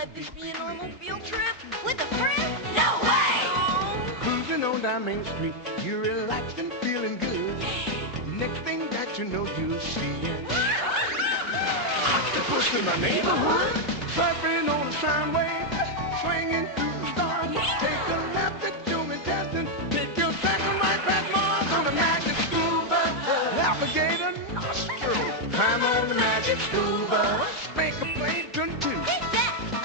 let this be a normal field trip? With a friend? No way! Cruising on down Main Street, you're relaxed and feeling good. Next thing that you know, you'll see it. Octopus in my neighborhood, surfing on a sound wave, swinging through the stars. Take a left at Jimmy Destin, take your second right past Mars on the magic scuba. Alligator nostril, climb on the magic scuba. Make a plane turn two,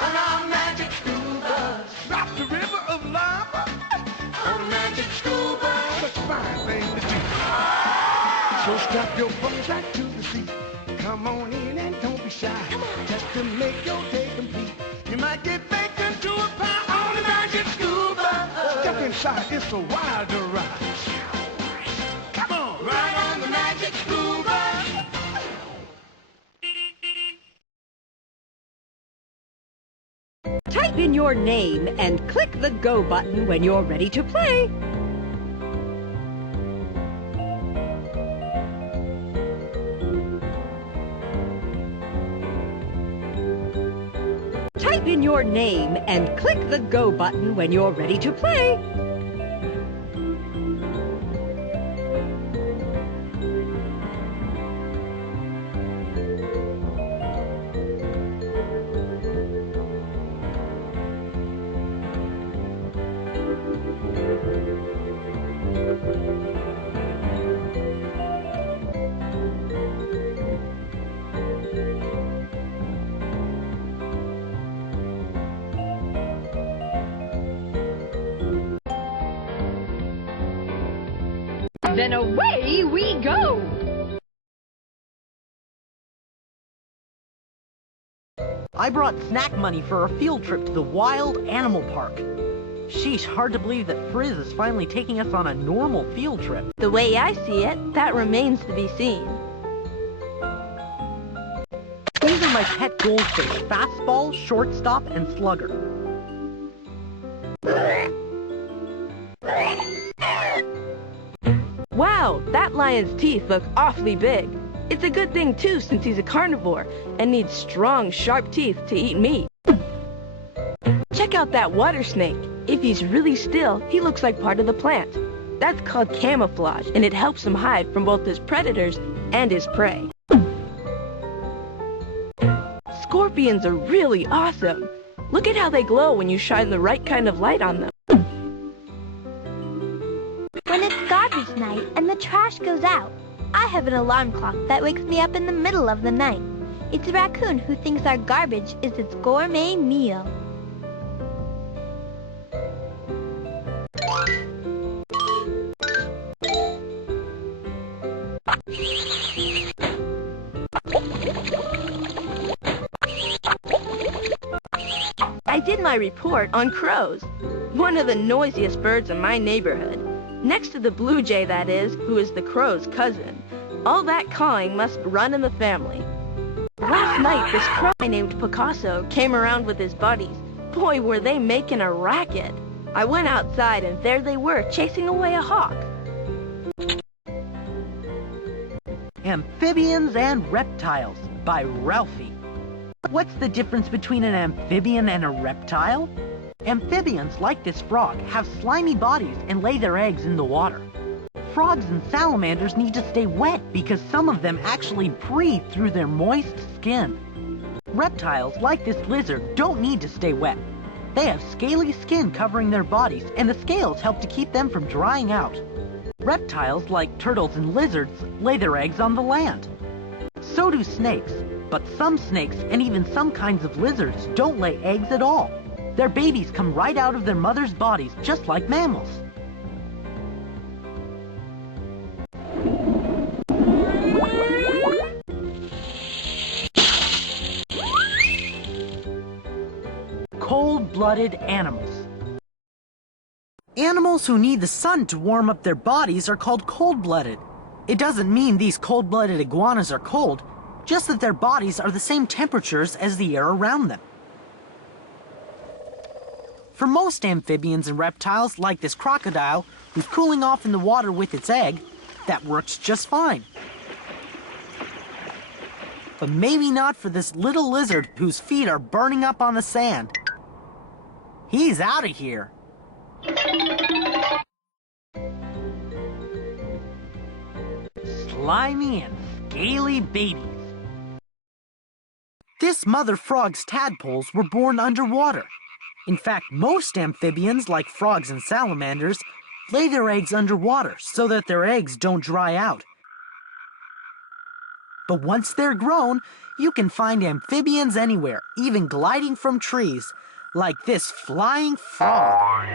on our magic scuba. Drop the river of lava on the magic scuba. Such a fine thing to do. So strap your bums right to the seat. Come on in and don't be shy. Just to make your day complete. You might get baked into a pie on the magic scuba. Step inside, it's a wilder ride. Come on, ride on the magic scuba. Type in your name and click the Go button when you're ready to play. Type in your name and click the Go button when you're ready to play. Then away we go! I brought snack money for a field trip to the Wild Animal Park. Sheesh, hard to believe that Frizz is finally taking us on a normal field trip. The way I see it, that remains to be seen. These are my pet goldfish, Fastball, Shortstop, and Slugger. Wow, that lion's teeth look awfully big. It's a good thing too, since he's a carnivore and needs strong, sharp teeth to eat meat. Check out that water snake. If he's really still, he looks like part of the plant. That's called camouflage, and it helps him hide from both his predators and his prey. Scorpions are really awesome. Look at how they glow when you shine the right kind of light on them. When it's garbage night and the trash goes out, I have an alarm clock that wakes me up in the middle of the night. It's a raccoon who thinks our garbage is its gourmet meal. I did my report on crows, one of the noisiest birds in my neighborhood. Next to the blue jay, that is, who is the crow's cousin. All that cawing must run in the family. Last night, this crow named Picasso came around with his buddies. Boy, were they making a racket. I went outside and there they were, chasing away a hawk. Amphibians and Reptiles by Ralphie. What's the difference between an amphibian and a reptile? Amphibians, like this frog, have slimy bodies and lay their eggs in the water. Frogs and salamanders need to stay wet because some of them actually breathe through their moist skin. Reptiles, like this lizard, don't need to stay wet. They have scaly skin covering their bodies, and the scales help to keep them from drying out. Reptiles, like turtles and lizards, lay their eggs on the land. So do snakes, but some snakes and even some kinds of lizards don't lay eggs at all. Their babies come right out of their mother's bodies, just like mammals. Cold-blooded animals. Animals who need the sun to warm up their bodies are called cold-blooded. It doesn't mean these cold-blooded iguanas are cold, just that their bodies are the same temperatures as the air around them. For most amphibians and reptiles, like this crocodile, who's cooling off in the water with its egg, that works just fine. but maybe not for this little lizard whose feet are burning up on the sand. He's out of here. Slimy and scaly babies. This mother frog's tadpoles were born underwater. In fact, most amphibians, like frogs and salamanders, lay their eggs underwater so that their eggs don't dry out. But once they're grown, you can find amphibians anywhere, even gliding from trees, like this flying frog.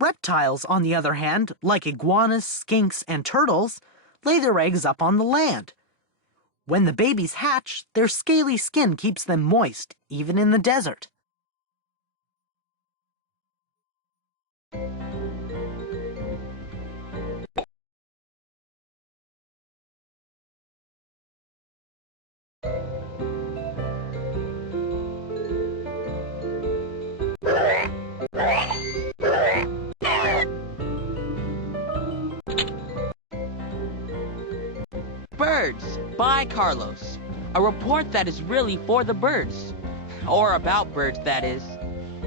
Reptiles, on the other hand, like iguanas, skinks, and turtles, lay their eggs up on the land. When the babies hatch, their scaly skin keeps them moist, even in the desert. Birds by Carlos. A report that is really for the birds. Or about birds, that is.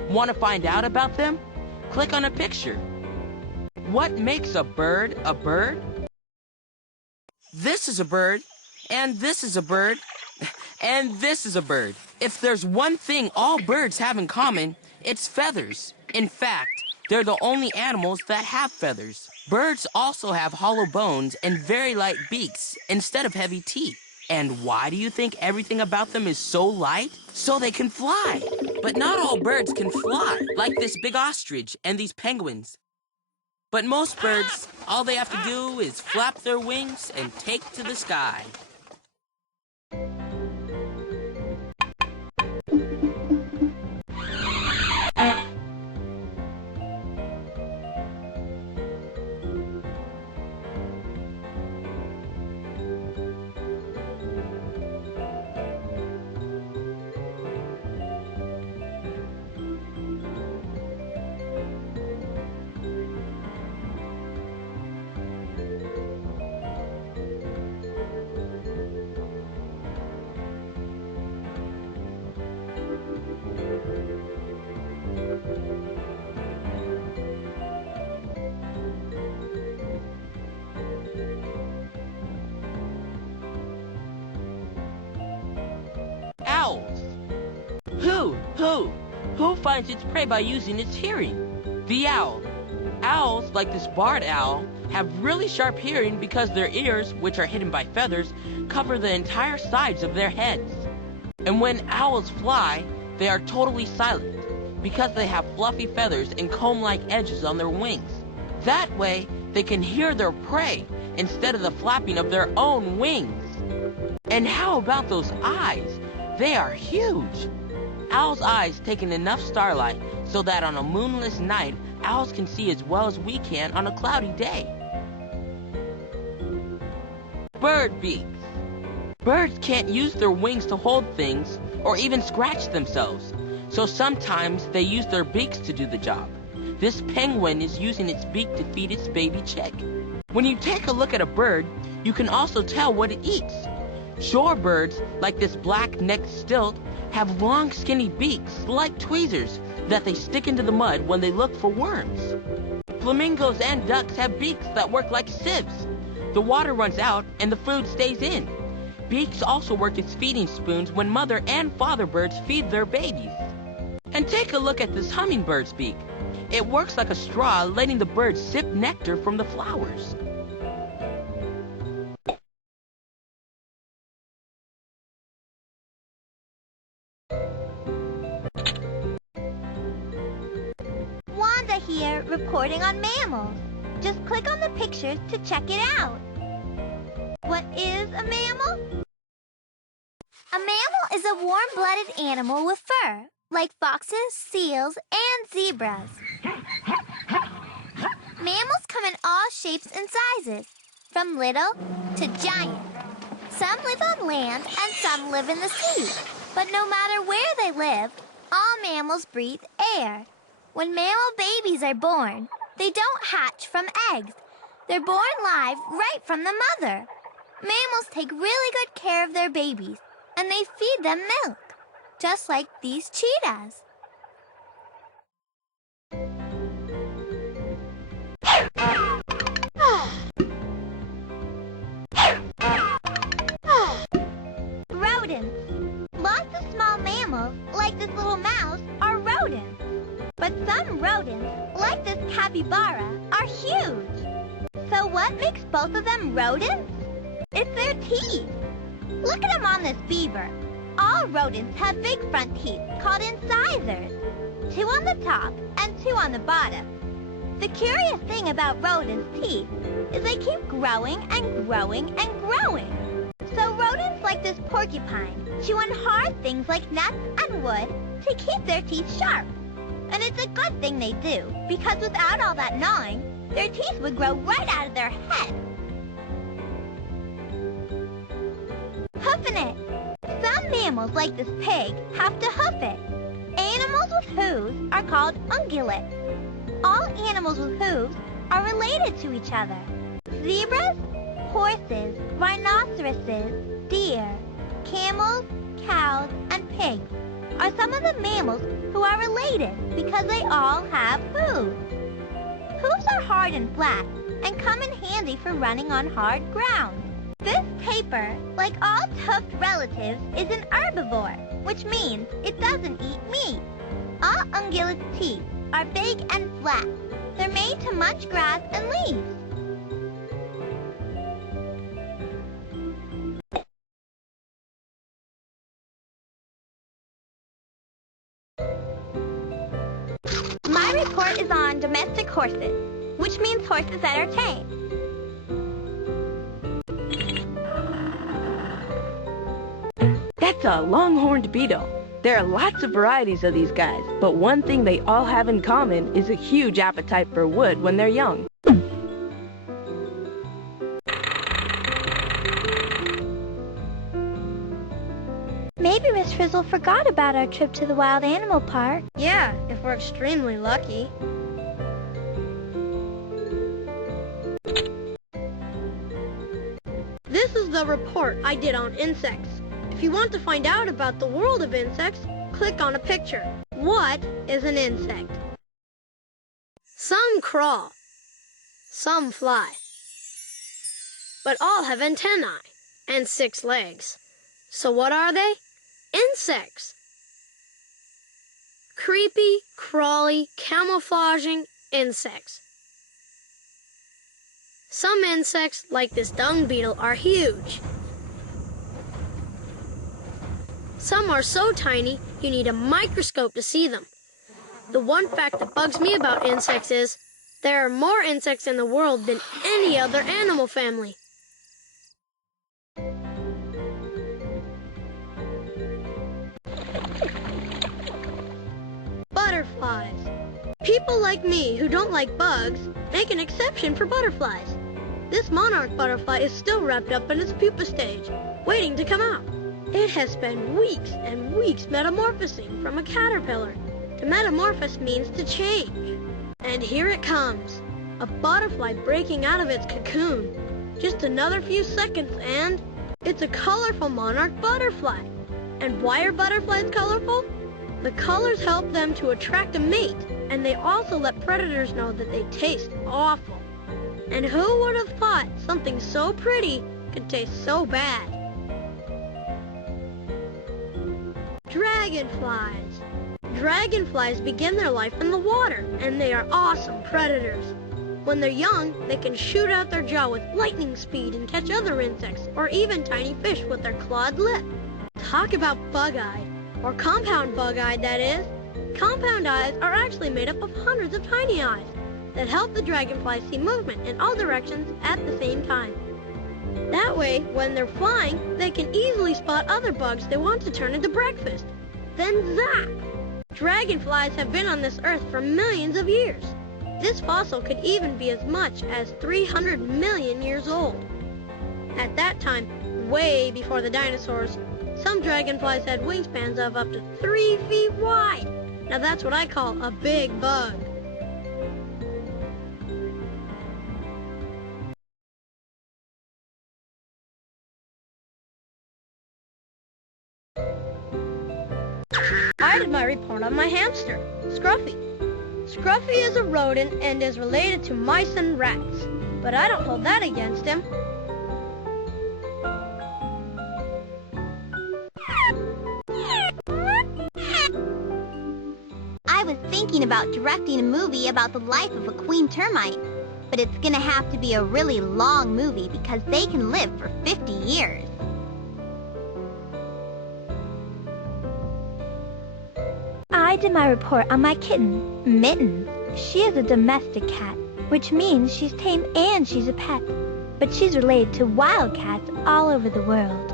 Want to find out about them? Click on a picture. What makes a bird a bird? This is a bird, and this is a bird, and this is a bird. If there's one thing all birds have in common, it's feathers. In fact, they're the only animals that have feathers. Birds also have hollow bones and very light beaks instead of heavy teeth. And why do you think everything about them is so light? So they can fly. But not all birds can fly, like this big ostrich and these penguins. But most birds, all they have to do is flap their wings and take to the sky. Owls. Who finds its prey by using its hearing? The owl. Owls, like this barred owl, have really sharp hearing because their ears, which are hidden by feathers, cover the entire sides of their heads. And when owls fly, they are totally silent because they have fluffy feathers and comb-like edges on their wings. That way, they can hear their prey instead of the flapping of their own wings. And how about those eyes? They are huge. Owls' eyes take in enough starlight so that on a moonless night, owls can see as well as we can on a cloudy day. Bird beaks. Birds can't use their wings to hold things or even scratch themselves, so sometimes they use their beaks to do the job. This penguin is using its beak to feed its baby chick. When you take a look at a bird, you can also tell what it eats. Shorebirds, like this black-necked stilt, have long skinny beaks, like tweezers, that they stick into the mud when they look for worms. Flamingos and ducks have beaks that work like sieves. The water runs out and the food stays in. Beaks also work as feeding spoons when mother and father birds feed their babies. And take a look at this hummingbird's beak. It works like a straw, letting the birds sip nectar from the flowers. Wanda here, reporting on mammals. Just click on the pictures to check it out. What is a mammal? A mammal is a warm-blooded animal with fur, like foxes, seals, and zebras. Mammals come in all shapes and sizes, from little to giant. Some live on land and some live in the sea. But no matter where they live, all mammals breathe air. When mammal babies are born, They don't hatch from eggs. They're born live right from the mother. Mammals take really good care of their babies, and they feed them milk, just like these cheetahs. Rodents. Lots of small mammals, like this little mouse, are rodents. But some rodents, like this capybara, are huge. So what makes both of them rodents? It's their teeth. Look at them on this beaver. All rodents have big front teeth called incisors. 2 on the top and 2 on the bottom. The curious thing about rodents' teeth is they keep growing and growing and growing. So rodents like this porcupine chew on hard things like nuts and wood to keep their teeth sharp. And it's a good thing they do, because without all that gnawing, their teeth would grow right out of their head. Hoofing it. Some mammals, like this pig, have to hoof it. Animals with hooves are called ungulates. All animals with hooves are related to each other. Zebras, horses, rhinoceroses, deer, camels, cows, and pigs are some of the mammals who are related because they all have hooves. Hooves are hard and flat and come in handy for running on hard ground. This tapir, like all toothed relatives, is an herbivore, which means it doesn't eat meat. All ungulates' teeth are big and flat. They're made to munch grass and leaves. My report is on domestic horses, which means horses that are tame. That's a longhorned beetle. There are lots of varieties of these guys, but one thing they all have in common is a huge appetite for wood when they're young. Maybe Miss Frizzle forgot about our trip to the wild animal park. Yeah, if we're extremely lucky. This is the report I did on insects. If you want to find out about the world of insects, click on a picture. What is an insect? Some crawl. Some fly. But all have antennae and 6 legs. So what are they? Insects. Creepy, crawly, camouflaging insects. Some insects, like this dung beetle, are huge. Some are so tiny, you need a microscope to see them. The one fact that bugs me about insects is there are more insects in the world than any other animal family. Butterflies. People like me who don't like bugs make an exception for butterflies. This monarch butterfly is still wrapped up in its pupa stage, waiting to come out. It has spent weeks and weeks metamorphosing from a caterpillar. To metamorphose means to change. And here it comes, a butterfly breaking out of its cocoon. Just another few seconds and it's a colorful monarch butterfly. And why are butterflies colorful? The colors help them to attract a mate, and they also let predators know that they taste awful. And who would have thought something so pretty could taste so bad? Dragonflies. Dragonflies begin their life in the water, and they are awesome predators. When they're young, they can shoot out their jaw with lightning speed and catch other insects, or even tiny fish with their clawed lip. Talk about bug-eyed, or compound bug-eyed, that is. Compound eyes are actually made up of hundreds of tiny eyes that help the dragonfly see movement in all directions at the same time. That way, when they're flying, they can easily spot other bugs they want to turn into breakfast. Then zap! Dragonflies have been on this earth for millions of years. This fossil could even be as much as 300 million years old. At that time, way before the dinosaurs, some dragonflies had wingspans of up to 3 feet wide. Now that's what I call a big bug. I did my report on my hamster, Scruffy. Scruffy is a rodent and is related to mice and rats, but I don't hold that against him. I was thinking about directing a movie about the life of a queen termite, but it's gonna have to be a really long movie because they can live for 50 years. I did my report on my kitten, Mittens. She is a domestic cat, which means she's tame and she's a pet, but she's related to wild cats all over the world.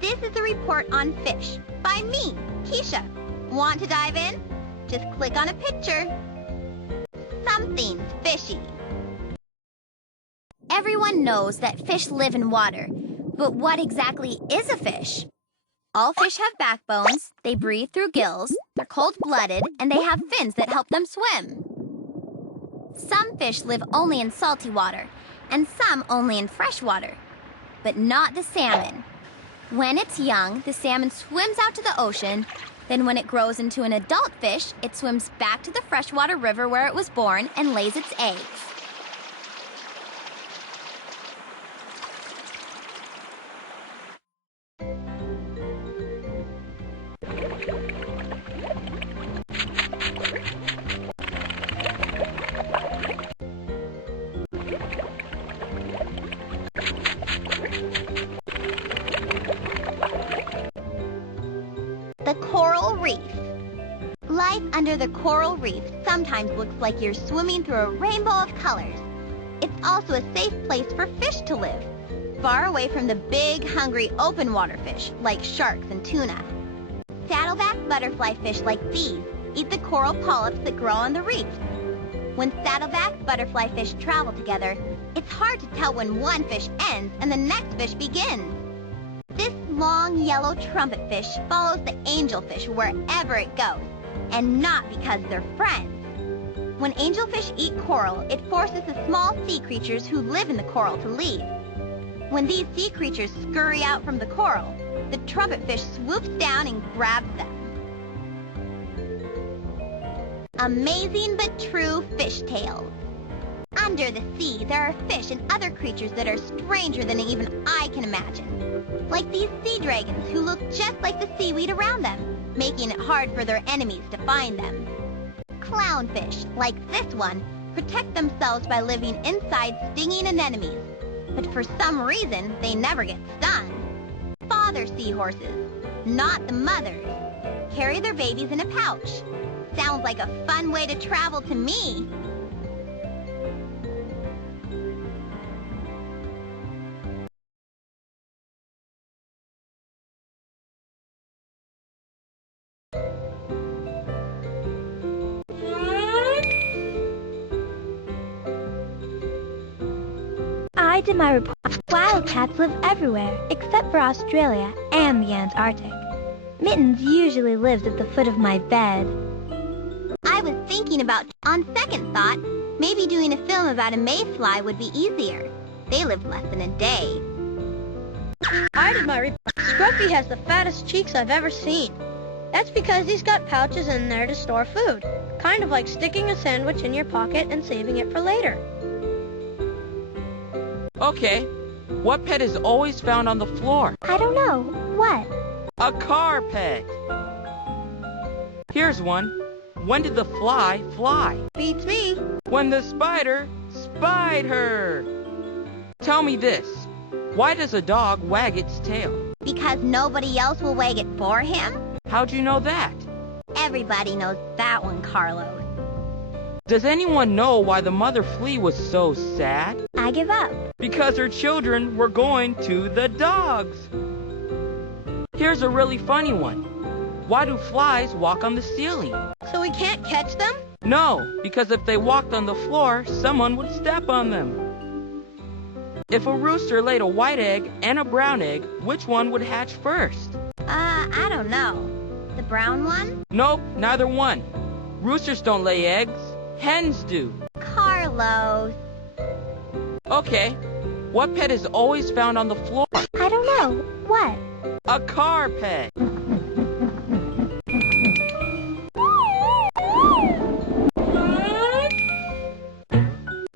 This is a report on fish by me, Keisha. Want to dive in? Just click on a picture. Something's fishy. Everyone knows that fish live in water, but what exactly is a fish? All fish have backbones, they breathe through gills, they're cold-blooded, and they have fins that help them swim. Some fish live only in salty water, and some only in fresh water, but not the salmon. When it's young, the salmon swims out to the ocean. Then when it grows into an adult fish, it swims back to the freshwater river where it was born and lays its eggs. The coral reef. Life under the coral reef sometimes looks like you're swimming through a rainbow of colors. It's also a safe place for fish to live, far away from the big, hungry open water fish like sharks and tuna. Saddleback butterfly fish like these eat the coral polyps that grow on the reef. When saddleback butterfly fish travel together, it's hard to tell when one fish ends and the next fish begins. This long yellow trumpetfish follows the angelfish wherever it goes, and not because they're friends. When angelfish eat coral, it forces the small sea creatures who live in the coral to leave. When these sea creatures scurry out from the coral, the trumpetfish swoops down and grabs them. Amazing but true fish tales. Under the sea, there are fish and other creatures that are stranger than even I can imagine. Like these sea dragons who look just like the seaweed around them, making it hard for their enemies to find them. Clownfish, like this one, protect themselves by living inside stinging anemones, but for some reason, they never get stung. Father seahorses, not the mothers, carry their babies in a pouch. Sounds like a fun way to travel to me. I did my report. Wildcats live everywhere except for Australia and the Antarctic. Mittens usually lives at the foot of my bed. I was thinking about, on second thought, maybe doing a film about a mayfly would be easier. They live less than a day. I did my report. Scruffy has the fattest cheeks I've ever seen. That's because he's got pouches in there to store food, kind of like sticking a sandwich in your pocket and saving it for later. Okay, what pet is always found on the floor? I don't know. What? A carpet! Here's one. When did the fly fly? Beats me. When the spider spied her! Tell me this. Why does a dog wag its tail? Because nobody else will wag it for him? How'd you know that? Everybody knows that one, Carlos. Does anyone know why the mother flea was so sad? I give up. Because her children were going to the dogs. Here's a really funny one. Why do flies walk on the ceiling? So we can't catch them? No, because if they walked on the floor, someone would step on them. If a rooster laid a white egg and a brown egg, which one would hatch first? I don't know. The brown one? Nope, neither one. Roosters don't lay eggs. Hens do. Carlos. Okay. What pet is always found on the floor? I don't know. What? A car pet.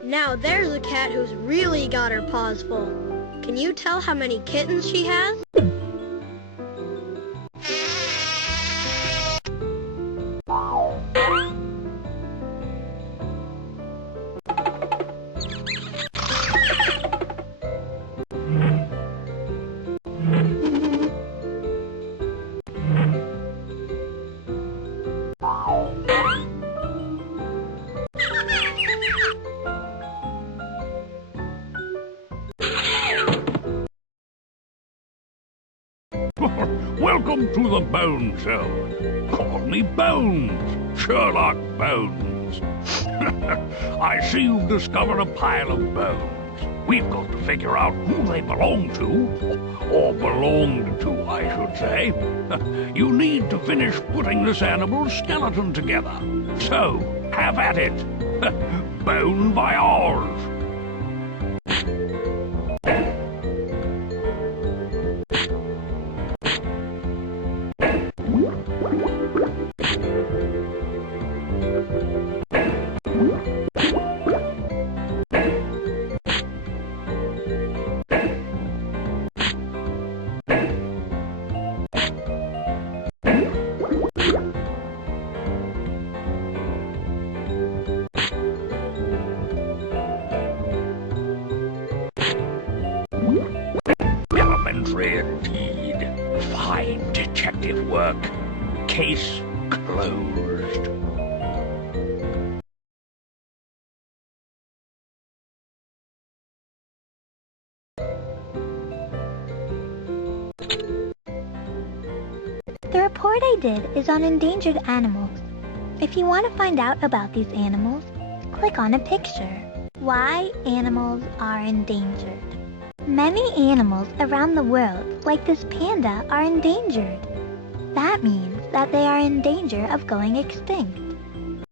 Now there's a cat who's really got her paws full. Can you tell how many kittens she has? Welcome to the Bone Zone. Call me Bones, Sherlock Bones. I see you've discovered a pile of bones. We've got to figure out who they belong to, or belonged to, I should say. You need to finish putting this animal's skeleton together. So, have at it. Bone by ours. Elementary indeed. Fine detective work. Case closed. The report I did is on endangered animals. If you want to find out about these animals, click on a picture. Why animals are endangered. Many animals around the world, like this panda, are endangered. That means that they are in danger of going extinct,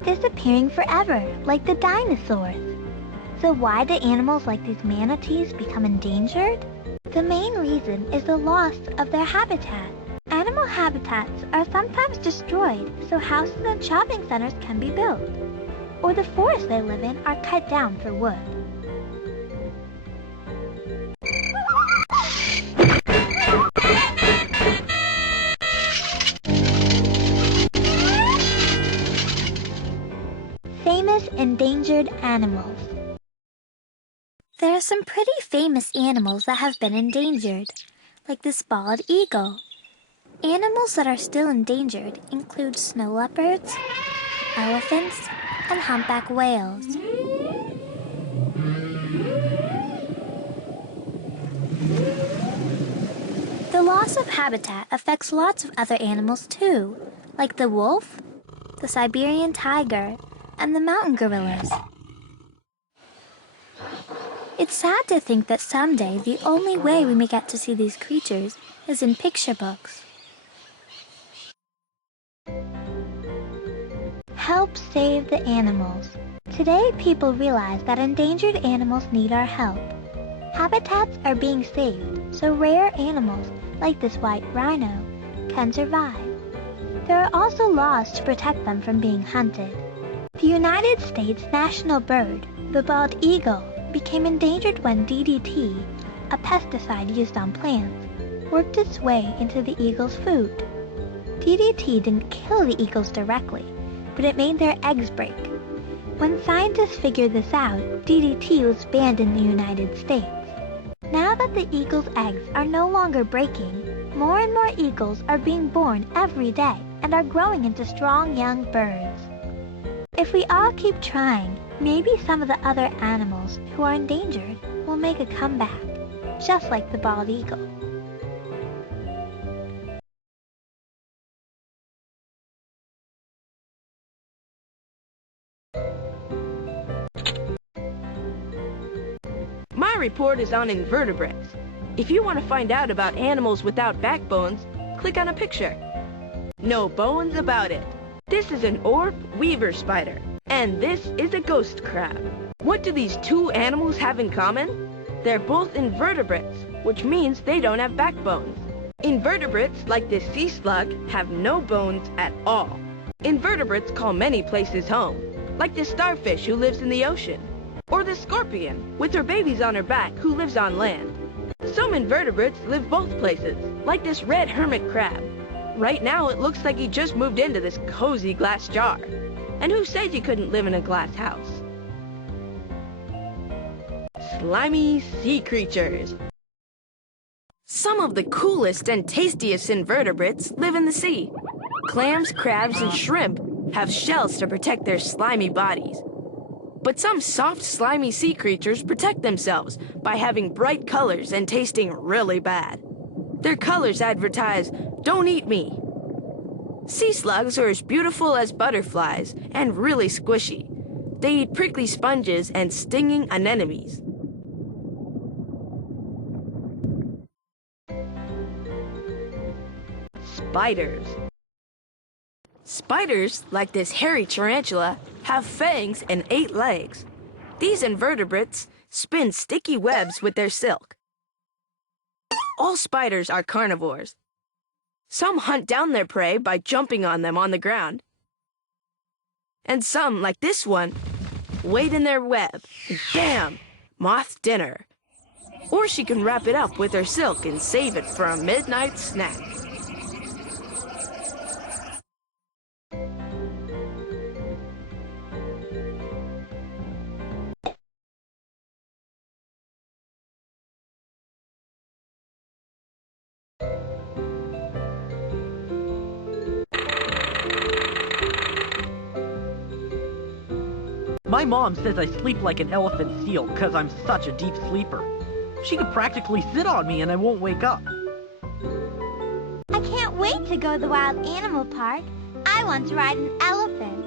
disappearing forever, like the dinosaurs. So why do animals like these manatees become endangered? The main reason is the loss of their habitat. Animal habitats are sometimes destroyed so houses and shopping centers can be built, or the forests they live in are cut down for wood. Famous endangered animals. There are some pretty famous animals that have been endangered, like this bald eagle. Animals that are still endangered include snow leopards, elephants, and humpback whales. The loss of habitat affects lots of other animals too, like the wolf, the Siberian tiger, and the mountain gorillas. It's sad to think that someday the only way we may get to see these creatures is in picture books. Help save the animals. Today people realize that endangered animals need our help. Habitats are being saved, so rare animals, like this white rhino, can survive. There are also laws to protect them from being hunted. The United States national bird, the bald eagle, became endangered when DDT, a pesticide used on plants, worked its way into the eagle's food. DDT didn't kill the eagles directly, but it made their eggs break. When scientists figured this out, DDT was banned in the United States. Now that the eagle's eggs are no longer breaking, more and more eagles are being born every day and are growing into strong young birds. If we all keep trying, maybe some of the other animals who are endangered will make a comeback, just like the bald eagle. My report is on invertebrates. If you want to find out about animals without backbones, click on a picture. No bones about it. This is an orb weaver spider, and this is a ghost crab. What do these two animals have in common? They're both invertebrates, which means they don't have backbones. Invertebrates, like this sea slug, have no bones at all. Invertebrates call many places home, like the starfish who lives in the ocean, or the scorpion with her babies on her back who lives on land. Some invertebrates live both places, like this red hermit crab. Right now it looks like he just moved into this cozy glass jar. And who said you couldn't live in a glass house? Slimy sea creatures. Some of the coolest and tastiest invertebrates live in the sea. Clams, crabs, and shrimp have shells to protect their slimy bodies. But some soft, slimy sea creatures protect themselves by having bright colors and tasting really bad. Their colors advertise, "Don't eat me." Sea slugs are as beautiful as butterflies and really squishy. They eat prickly sponges and stinging anemones. Spiders. Spiders, like this hairy tarantula, have fangs and 8 legs. These invertebrates spin sticky webs with their silk. All spiders are carnivores. Some hunt down their prey by jumping on them on the ground. And some, like this one, wait in their web and bam, moth dinner. Or she can wrap it up with her silk and save it for a midnight snack. My mom says I sleep like an elephant seal because I'm such a deep sleeper. She could practically sit on me and I won't wake up. I can't wait to go to the wild animal park. I want to ride an elephant.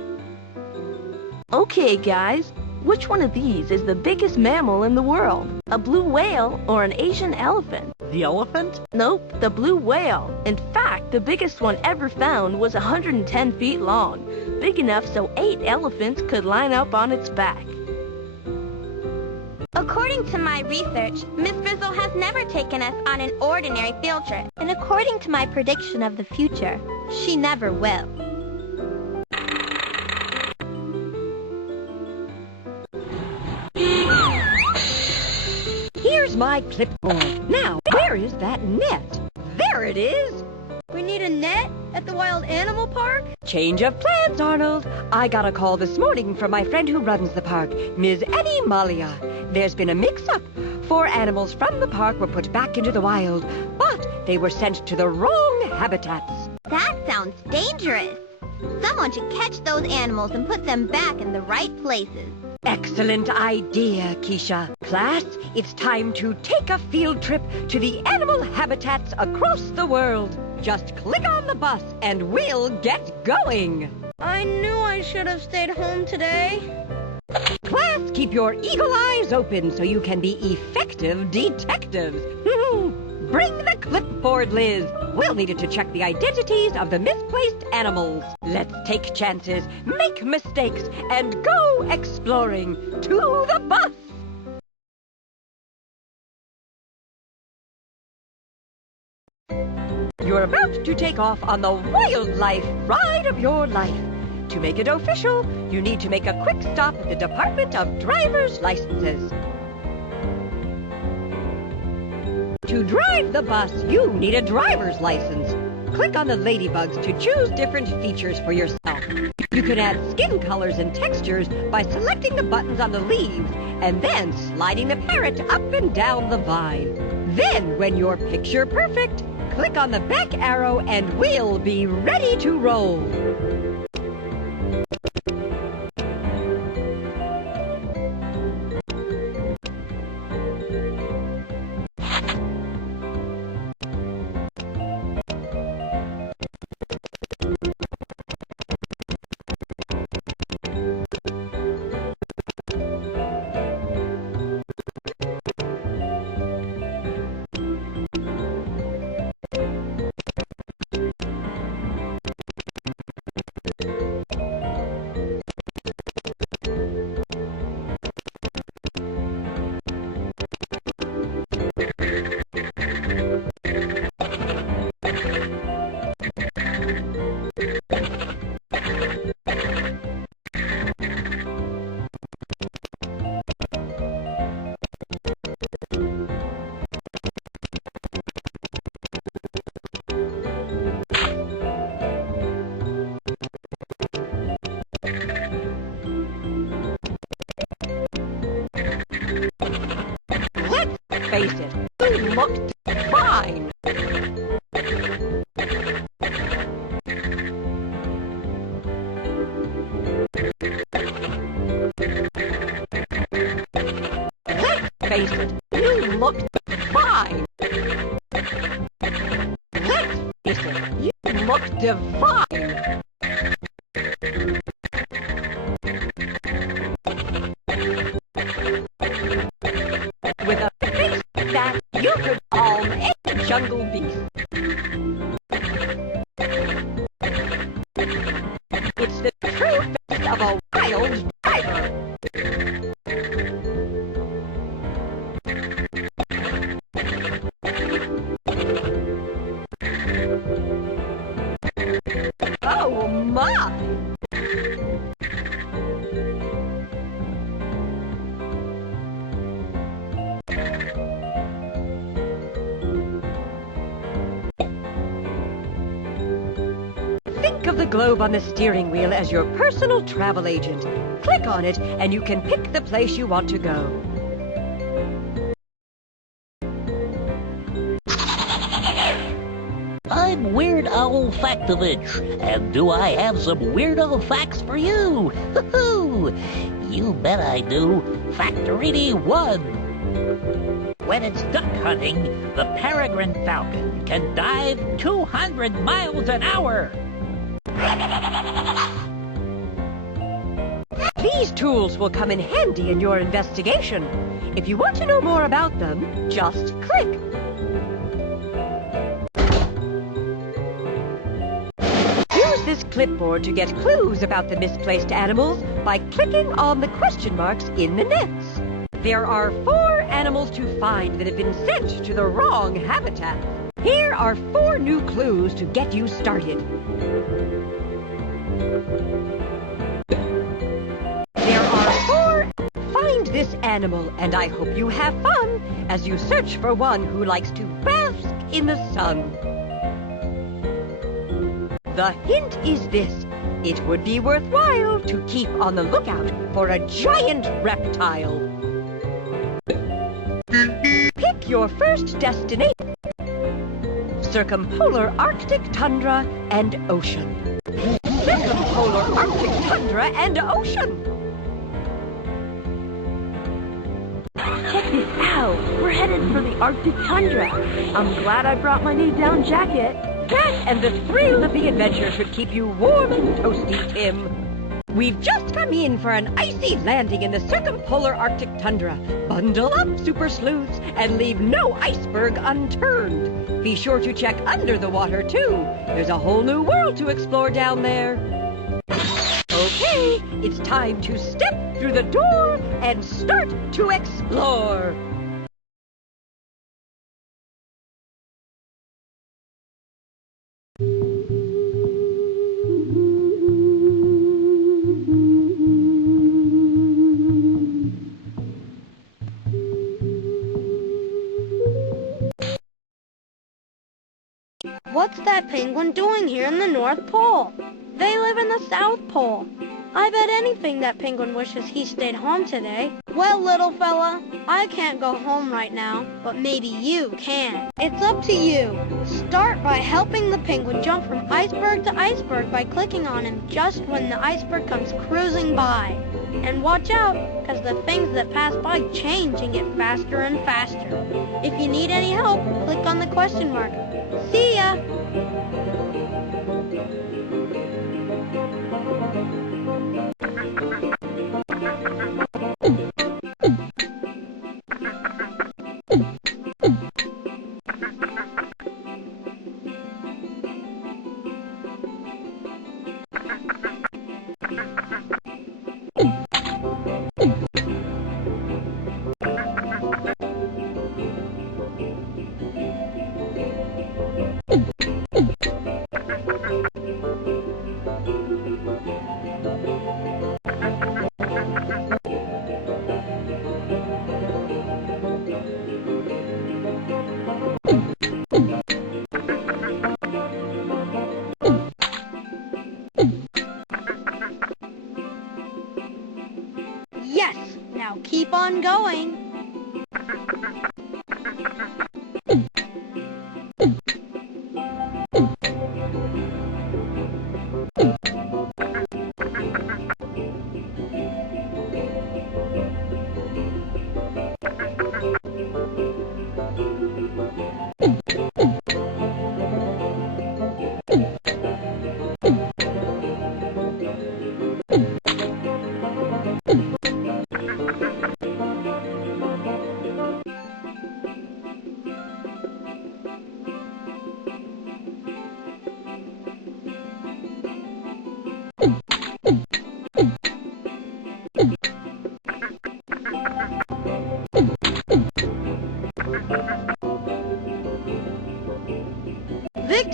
Okay, guys, which one of these is the biggest mammal in the world? A blue whale or an Asian elephant? The elephant? Nope, the blue whale. In fact, the biggest one ever found was 110 feet long, big enough so 8 elephants could line up on its back. According to my research, Miss Frizzle has never taken us on an ordinary field trip. And according to my prediction of the future, she never will. Here's my clipboard. Now, where is that net? There it is. We need a net at the wild animal park? Change of plans, Arnold. I got a call this morning from my friend who runs the park, Ms. Annie Malia. There's been a mix-up. 4 animals from the park were put back into the wild, but they were sent to the wrong habitats. That sounds dangerous. Someone should catch those animals and put them back in the right places. Excellent idea, Keisha. Class, it's time to take a field trip to the animal habitats across the world. Just click on the bus and we'll get going. I knew I should have stayed home today. Class, keep your eagle eyes open so you can be effective detectives. Bring the clipboard, Liz. We'll need it to check the identities of the misplaced animals. Let's take chances, make mistakes, and go exploring. To the bus! You're about to take off on the wildlife ride of your life. To make it official, you need to make a quick stop at the Department of Driver's Licenses. To drive the bus, you need a driver's license. Click on the ladybugs to choose different features for yourself. You can add skin colors and textures by selecting the buttons on the leaves and then sliding the parrot up and down the vine. Then, when you're picture perfect, click on the back arrow and we'll be ready to roll. face it, you look fine. Let's face it, you look fine. Let's face it, you look divine. With a face that you could calm any jungle beast. It's the true face of a wild driver. Oh my! Think of the globe on the steering wheel as your personal travel agent. Click on it and you can pick the place you want to go. I'm Weird Owl Factovich, and do I have some Weird Owl facts for you? Hoo-hoo! You bet I do. Factorini 1. When it's duck hunting, the peregrine falcon can dive 200 miles an hour. These tools will come in handy in your investigation. If you want to know more about them, just click. Use this clipboard to get clues about the misplaced animals by clicking on the question marks in the nets. There are 4 animals to find that have been sent to the wrong habitat. Here are 4 new clues to get you started. There are 4. Find this animal, and I hope you have fun as you search for one who likes to bask in the sun. The hint is this. It would be worthwhile to keep on the lookout for a giant reptile. Pick your first destination. Circumpolar Arctic tundra and ocean. Circumpolar Arctic tundra and ocean. Check this out. We're headed for the Arctic tundra. I'm glad I brought my new down jacket. That and the thrill of the adventure should keep you warm and toasty, Tim. We've just come in for an icy landing in the circumpolar Arctic tundra. Bundle up, super sleuths, and leave no iceberg unturned. Be sure to check under the water, too. There's a whole new world to explore down there. Okay, it's time to step through the door and start to explore. What's that penguin doing here in the North Pole? They live in the South Pole. I bet anything that penguin wishes he stayed home today. Well, little fella, I can't go home right now, but maybe you can. It's up to you. Start by helping the penguin jump from iceberg to iceberg by clicking on him just when the iceberg comes cruising by. And watch out, because the things that pass by change and get faster and faster. If you need any help, click on the question mark. See ya! Yes! Now keep on going.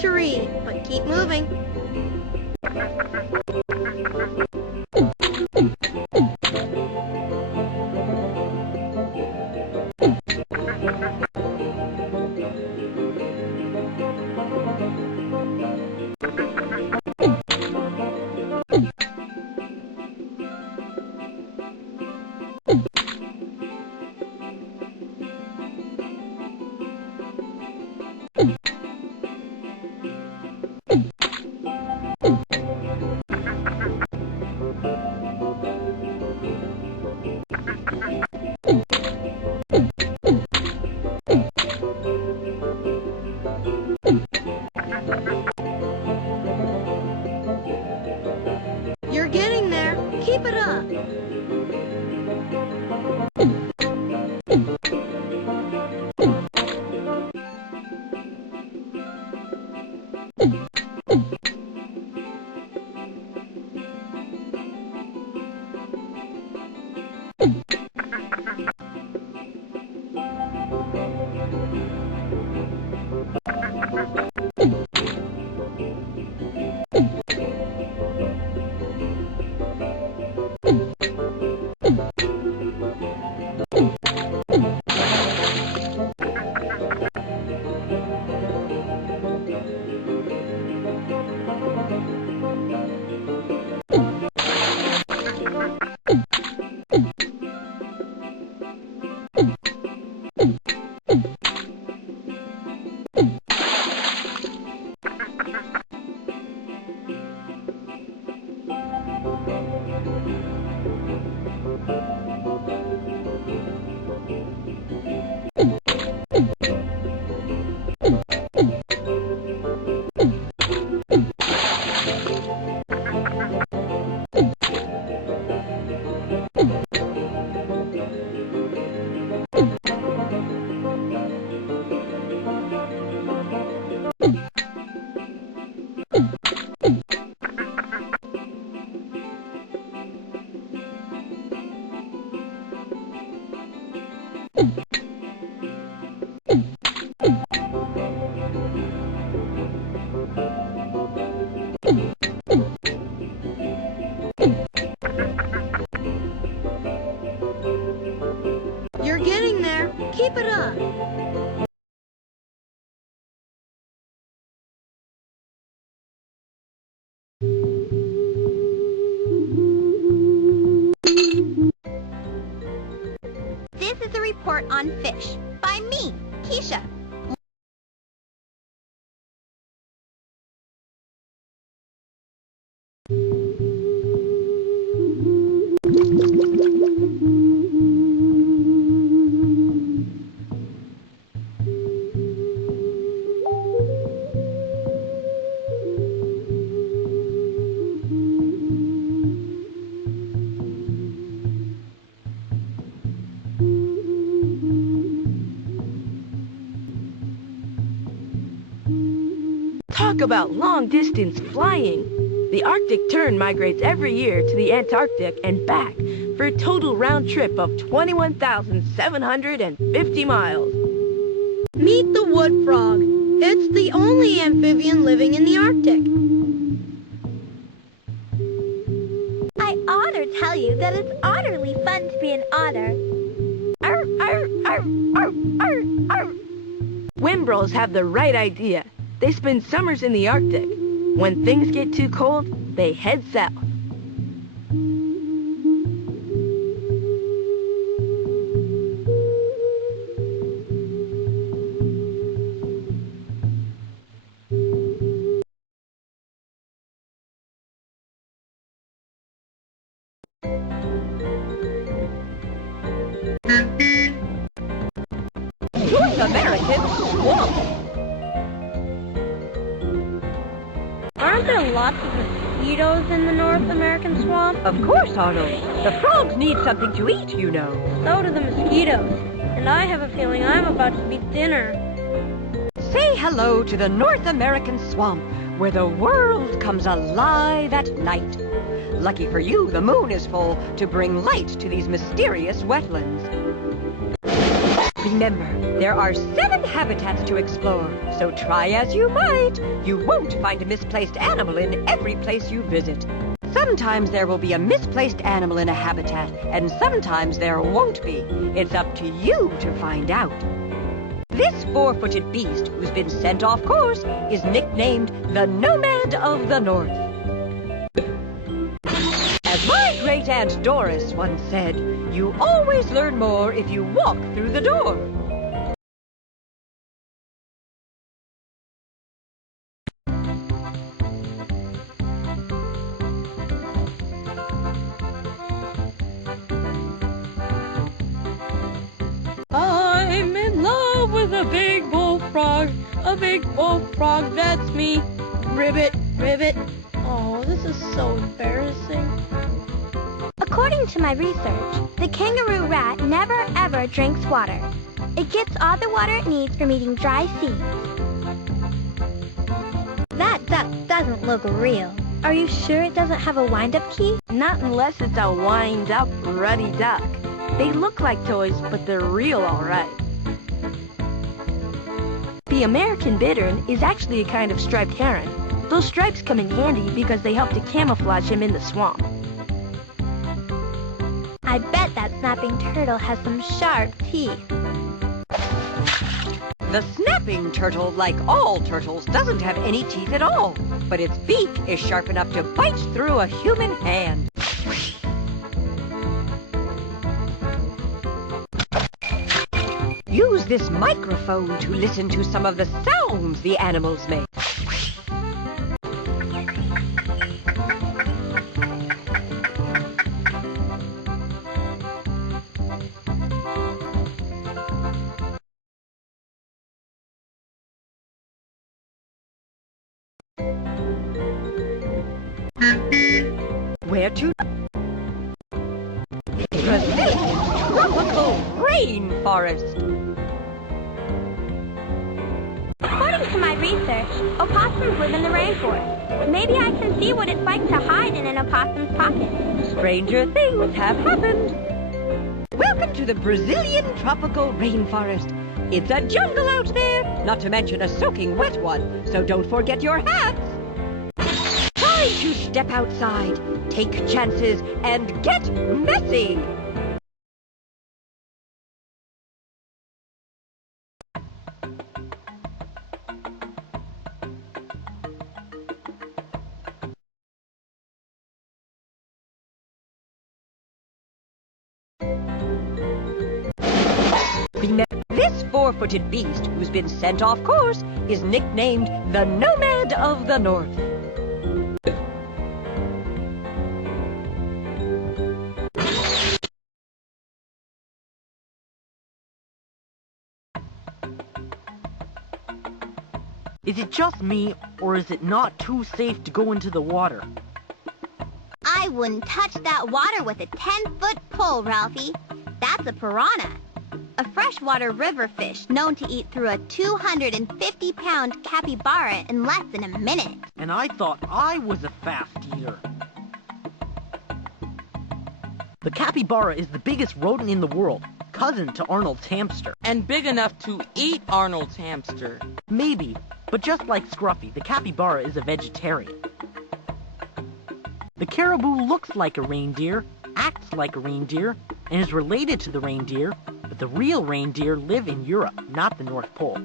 to read, but keep moving. You're getting there. Keep it up. You're getting there. Keep it up. This is a report on fish by me, Keisha. Talk about long-distance flying. The Arctic tern migrates every year to the Antarctic and back for a total round trip of 21,750 miles. Meet the wood frog. It's the only amphibian living in the Arctic. I ought to tell you that it's utterly fun to be an otter. Arr, arr, arr, arr, arr, arr. Wimbrels have the right idea. They spend summers in the Arctic. When things get too cold, they head south. North American swamp. Aren't there lots of mosquitoes in the North American swamp? Of course, Arnold. The frogs need something to eat, you know. So do the mosquitoes. And I have a feeling I'm about to be dinner. Say hello to the North American swamp, where the world comes alive at night. Lucky for you, the moon is full to bring light to these mysterious wetlands. Remember, there are 7 habitats to explore, so try as you might, you won't find a misplaced animal in every place you visit. Sometimes there will be a misplaced animal in a habitat, and sometimes there won't be. It's up to you to find out. This 4-footed beast, who's been sent off course, is nicknamed the Nomad of the North. As my great-aunt Doris once said, you always learn more if you walk through the door. I'm in love with a big bullfrog. A big bullfrog, that's me. Ribbit, ribbit. Oh, this is so embarrassing. According to my research, the kangaroo rat never ever drinks water. It gets all the water it needs from eating dry seeds. That duck doesn't look real. Are you sure it doesn't have a wind-up key? Not unless it's a wind-up ruddy duck. They look like toys, but they're real all right. The American bittern is actually a kind of striped heron. Those stripes come in handy because they help to camouflage him in the swamp. I bet that snapping turtle has some sharp teeth. The snapping turtle, like all turtles, doesn't have any teeth at all, but its beak is sharp enough to bite through a human hand. Use this microphone to listen to some of the sounds the animals make. Where to? Brazilian tropical rainforest. According to my research, opossums live in the rainforest. Maybe I can see what it's like to hide in an opossum's pocket. Stranger things have happened. Welcome to the Brazilian tropical rainforest. It's a jungle out there, not to mention a soaking wet one, so don't forget your hats. Try to step outside, take chances, and get messy. Remember, this 4-footed beast, who's been sent off course, is nicknamed the Nomad of the North. Is it just me, or is it not too safe to go into the water? I wouldn't touch that water with a 10-foot pole, Ralphie. That's a piranha, a freshwater river fish known to eat through a 250-pound capybara in less than a minute. And I thought I was a fast eater. The capybara is the biggest rodent in the world, cousin to Arnold's hamster. And big enough to eat Arnold's hamster. Maybe, but just like Scruffy, the capybara is a vegetarian. The caribou looks like a reindeer, acts like a reindeer, and is related to the reindeer, but the real reindeer live in Europe, not the North Pole.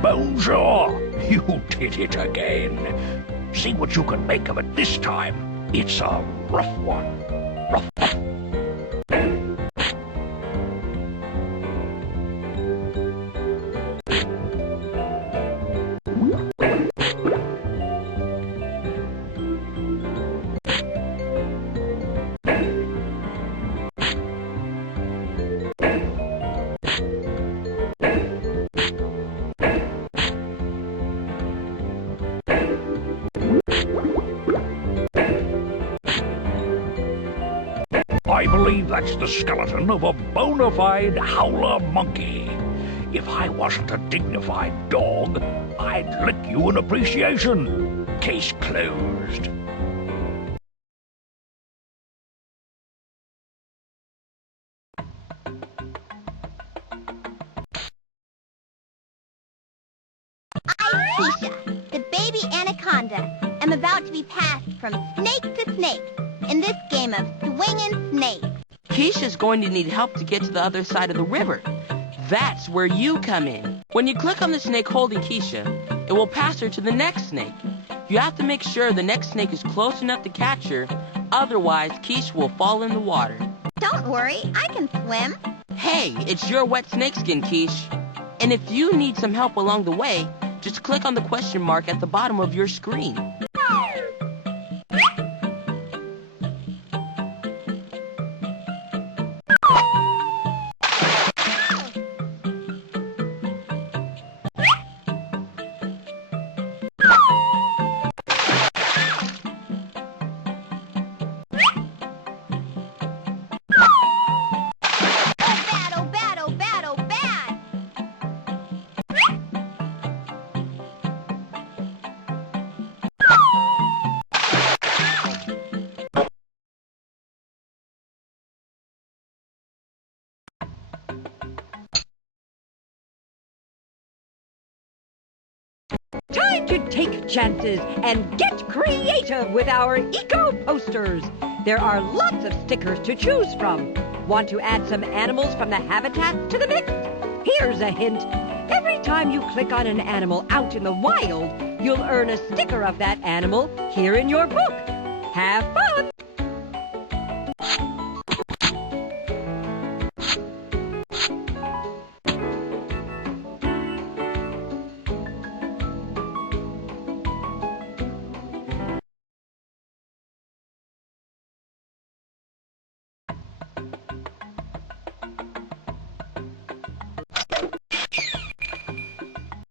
Bonjour! You did it again. See what you can make of it this time. It's a rough one. Rough. I believe that's the skeleton of a bona fide howler monkey. If I wasn't a dignified dog, I'd lick you in appreciation. Case closed. I'm Keisha, the baby anaconda. I'm about to be passed from snake to snake in this game of swinging snakes. Keisha's going to need help to get to the other side of the river. That's where you come in. When you click on the snake holding Keisha, it will pass her to the next snake. You have to make sure the next snake is close enough to catch her, otherwise Keisha will fall in the water. Don't worry, I can swim. Hey, it's your wet snakeskin, Quiche. And if you need some help along the way, just click on the question mark at the bottom of your screen. Time to take chances and get creative with our eco posters. There are lots of stickers to choose from. Want to add some animals from the habitat to the mix? Here's a hint. Every time you click on an animal out in the wild, you'll earn a sticker of that animal here in your book. Have fun!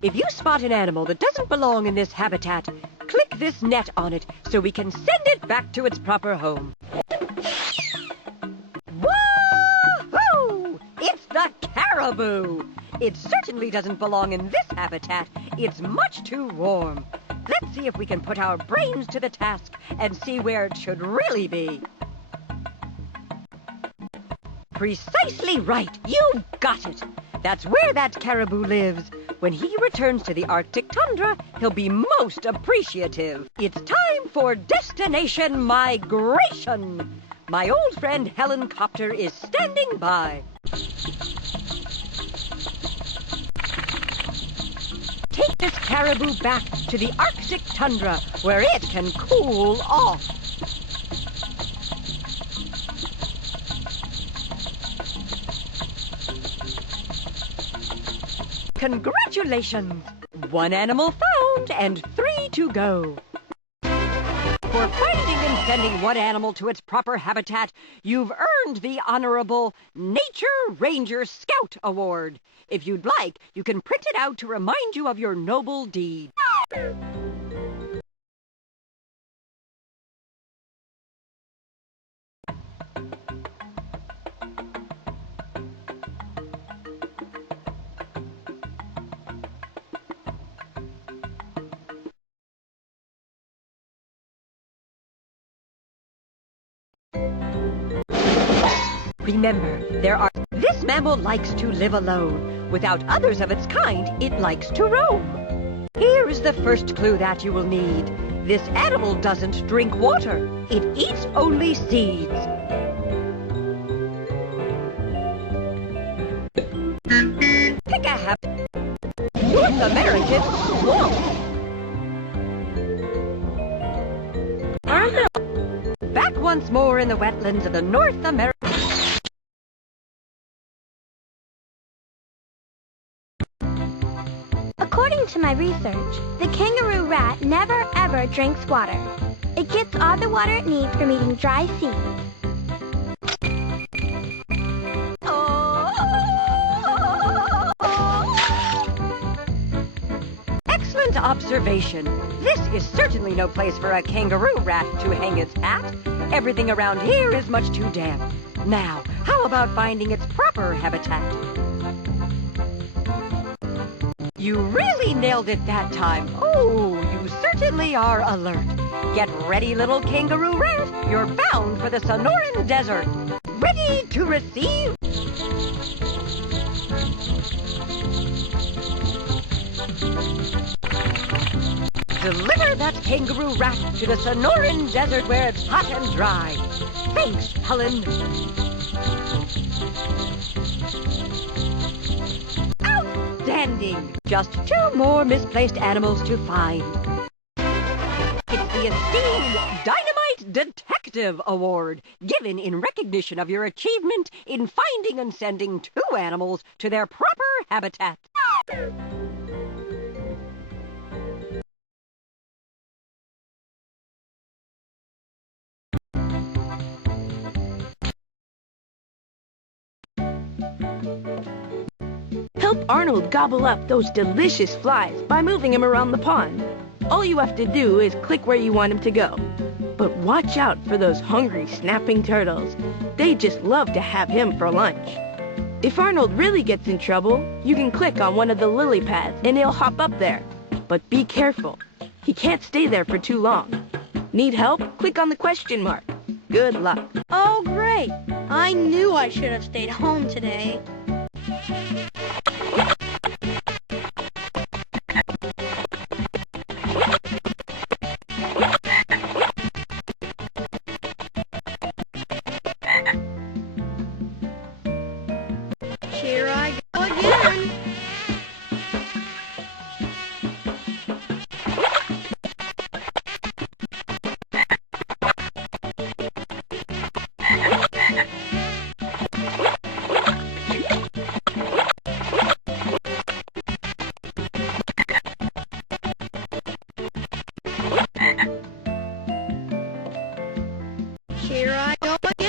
If you spot an animal that doesn't belong in this habitat, click this net on it so we can send it back to its proper home. Woo-hoo! It's the caribou! It certainly doesn't belong in this habitat. It's much too warm. Let's see if we can put our brains to the task and see where it should really be. Precisely right. You got it. That's where that caribou lives. When he returns to the Arctic tundra, he'll be most appreciative. It's time for destination migration. My old friend Helen Copter is standing by. Take this caribou back to the Arctic tundra, where it can cool off. Congratulations! 1 animal found and 3 to go. For finding and sending one animal to its proper habitat, you've earned the honorable Nature Ranger Scout Award. If you'd like, you can print it out to remind you of your noble deed. Remember, this mammal likes to live alone. Without others of its kind, it likes to roam. Here is the first clue that you will need. This animal doesn't drink water. It eats only seeds. Pick a habitat. North American swamp. Back once more in the wetlands of the North American. According to my research, the kangaroo rat never ever drinks water. It gets all the water it needs from eating dry seeds. Excellent observation. This is certainly no place for a kangaroo rat to hang its hat. Everything around here is much too damp. Now, how about finding its proper habitat? You really nailed it that time. Oh, you certainly are alert. Get ready, little kangaroo rat. You're bound for the Sonoran Desert. ready to receive. Deliver that kangaroo rat to the Sonoran Desert where it's hot and dry. Thanks, Helen. Outstanding! Just 2 more misplaced animals to find. It's the esteemed Dynamite Detective Award, given in recognition of your achievement in finding and sending 2 animals to their proper habitat. Help Arnold gobble up those delicious flies by moving him around the pond. All you have to do is click where you want him to go. But watch out for those hungry, snapping turtles. They just love to have him for lunch. If Arnold really gets in trouble, you can click on one of the lily pads and he'll hop up there. But be careful. He can't stay there for too long. Need help? Click on the question mark. Good luck. Oh, great. I knew I should have stayed home today. Here I go again. Here I go again.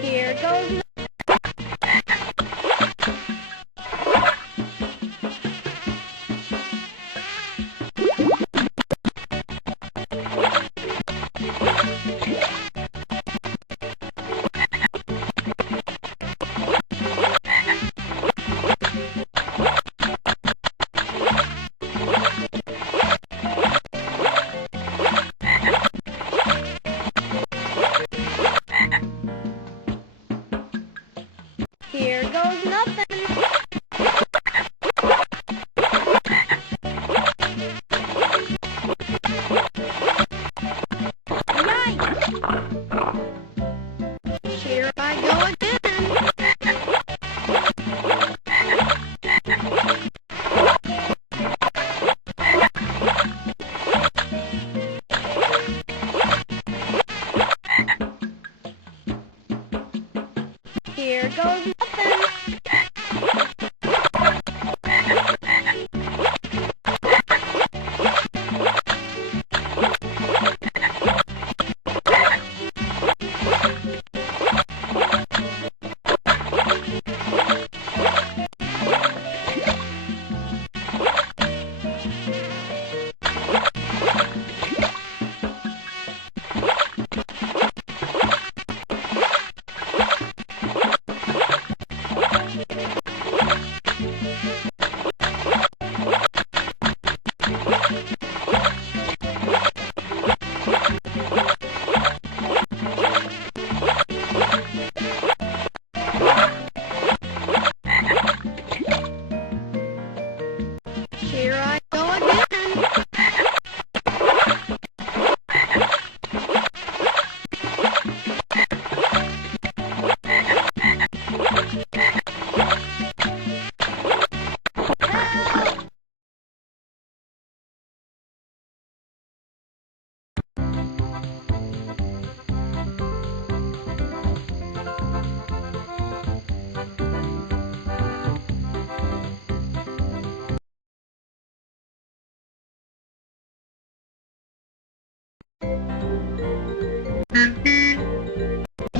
Here goes Here goes nothing. Yikes! Here I go again. Here goes nothing. Here I go again.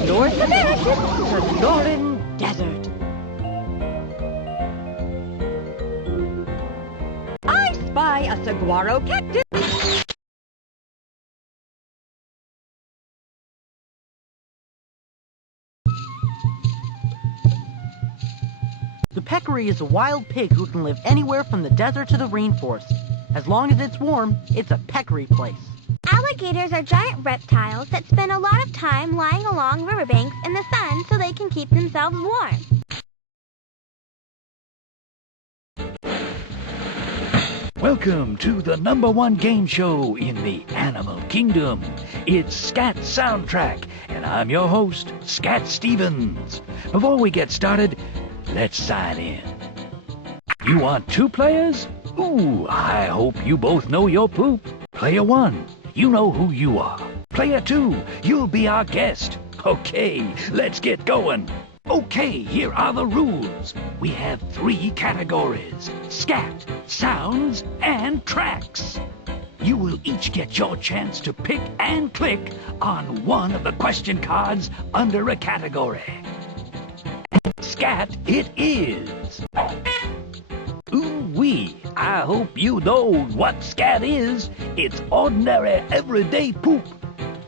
North American Sonoran Desert. a saguaro cactus. The peccary is a wild pig who can live anywhere from the desert to the rainforest. As long as it's warm, it's a peccary place. Alligators are giant reptiles that spend a lot of time lying along riverbanks in the sun so they can keep themselves warm. Welcome to the #1 game show in the animal kingdom. It's Scat Soundtrack, and I'm your host, Scat Stevens. Before we get started, let's sign in. You want 2 players? Ooh, I hope you both know your poop. Player 1, you know who you are. Player 2, you'll be our guest. Okay, let's get going. Okay, here are the rules. We have 3 categories: scat, sounds, and tracks. You will each get your chance to pick and click on one of the question cards under a category. Scat it is. Ooh-wee, I hope you know what scat is. It's ordinary, everyday poop.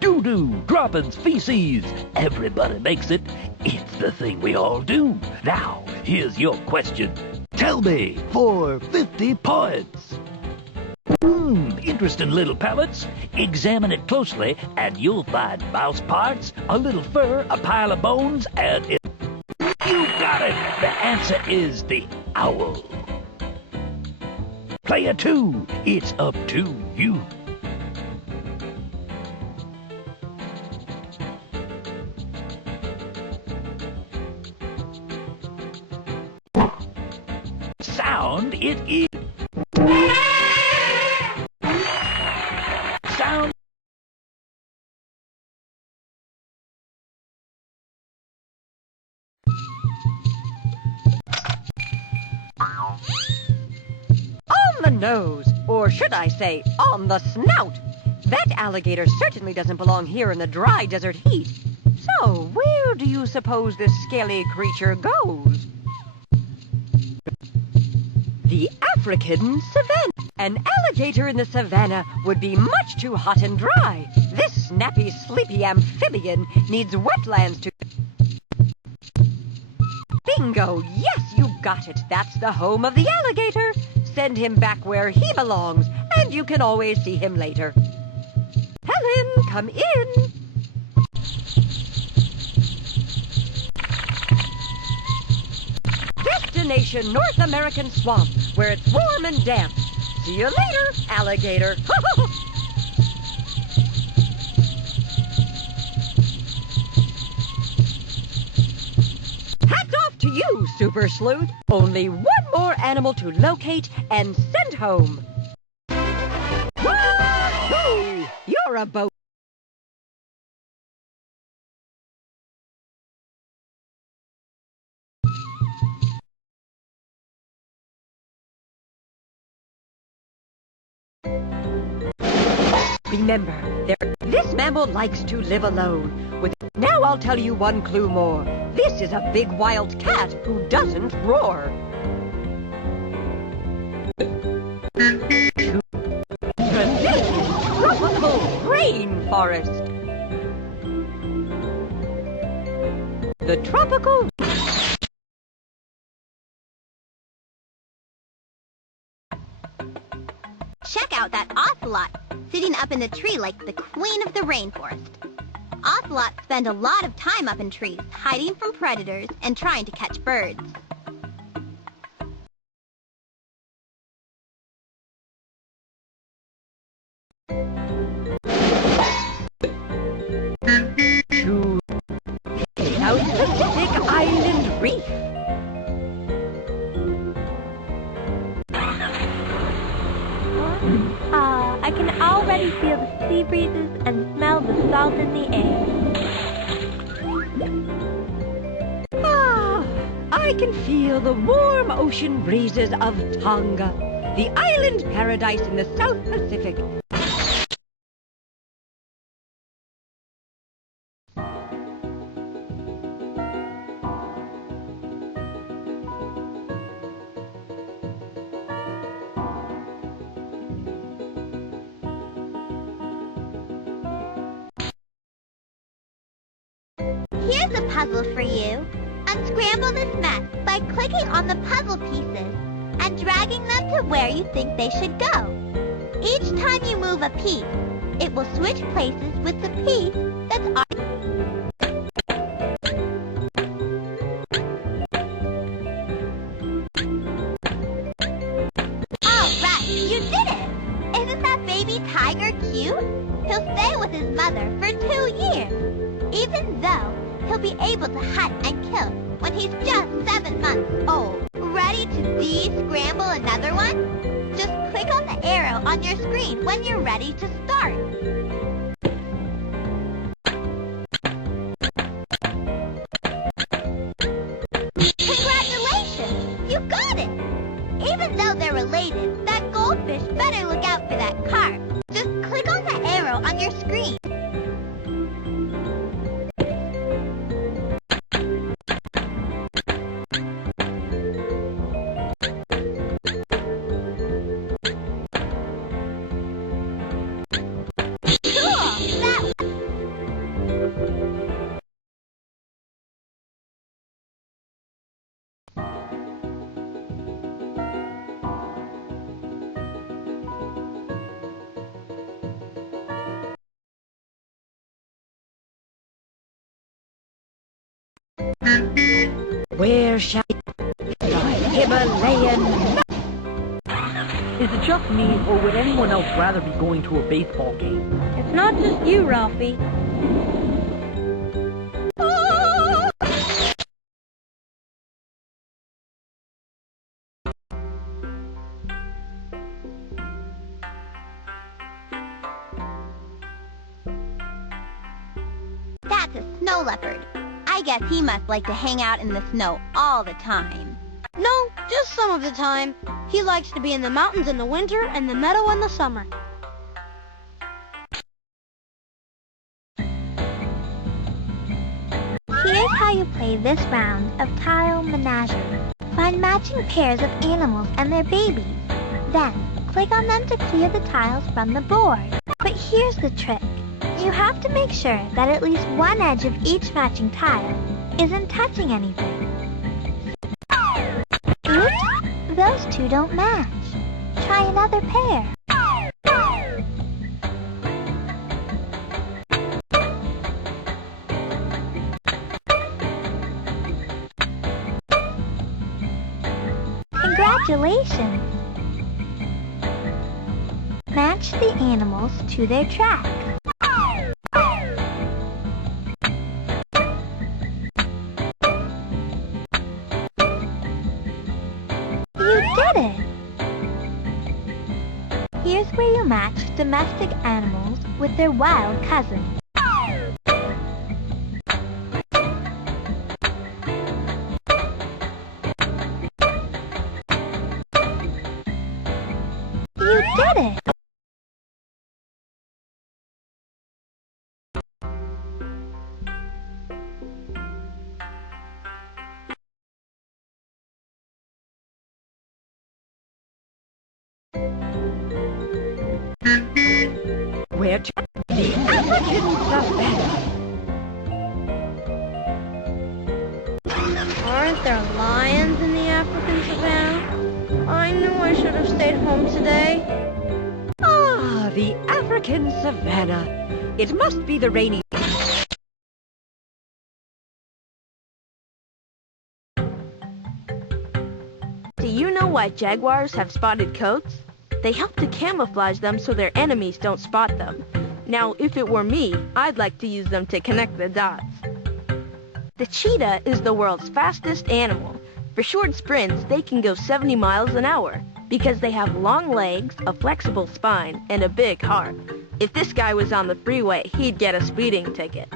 Doo-doo, droppings, feces. Everybody makes it. It's the thing we all do. Now, here's your question. Tell me for 50 points. Interesting little pellets. Examine it closely, and you'll find mouse parts, a little fur, a pile of bones, and it... You got it! The answer is the owl. Player 2, it's up to you. Sound it is. Sound. On the nose, or should I say, on the snout. That alligator certainly doesn't belong here in the dry desert heat. So, where do you suppose this scaly creature goes? The African savanna. An alligator in the savannah would be much too hot and dry. This snappy, sleepy amphibian needs wetlands to... Bingo! Yes, you got it. That's the home of the alligator. Send him back where he belongs, and you can always see him later. Helen, come in. Destination North American swamp, where it's warm and damp. See you later, alligator. Hats off to you, Super Sleuth. Only one more animal to locate and send home. Woo-hoo! You're a boat. Remember, this mammal likes to live alone. Now I'll tell you one clue more. This is a big wild cat who doesn't roar. Tropical rainforest. The tropical... Check out that ocelot, sitting up in the tree like the queen of the rainforest. Ocelots spend a lot of time up in trees, hiding from predators and trying to catch birds. To the South Pacific Island Reef. I can already feel the sea breezes and smell the salt in the air. I can feel the warm ocean breezes of Tonga, the island paradise in the South Pacific. Here's a puzzle for you. Unscramble this mess by clicking on the puzzle pieces and dragging them to where you think they should go. Each time you move a piece, it will switch places with the piece that's on. All right, you did it! Isn't that baby tiger cute? He'll stay with his mother for 2 years, even though he'll be able to hunt and kill when he's just 7 months old. Ready to de-scramble another one? Just click on the arrow on your screen when you're ready to start. Congratulations! You got it! Even though they're related, that goldfish better look out for that carp. Just click on the arrow on your screen. Where shall the Himalayan... Is it just me, or would anyone else rather be going to a baseball game? It's not just you, Ralphie. That's a snow leopard. I guess he must like to hang out in the snow all the time. No, just some of the time. He likes to be in the mountains in the winter and the meadow in the summer. Here's how you play this round of Tile Menagerie. Find matching pairs of animals and their babies. Then, click on them to clear the tiles from the board. But here's the trick. You have to make sure that at least one edge of each matching tile isn't touching anything. Oops, those two don't match. Try another pair. Congratulations! Match the animals to their tracks. You did it! Here's where you match domestic animals with their wild cousins. You did it! Where to the African savannah. Aren't there lions in the African savannah? I knew I should have stayed home today. Ah, the African savannah. It must be the rainy... Do you know why jaguars have spotted coats? They help to camouflage them so their enemies don't spot them. Now, if it were me, I'd like to use them to connect the dots. The cheetah is the world's fastest animal. For short sprints, they can go 70 miles an hour because they have long legs, a flexible spine, and a big heart. If this guy was on the freeway, he'd get a speeding ticket.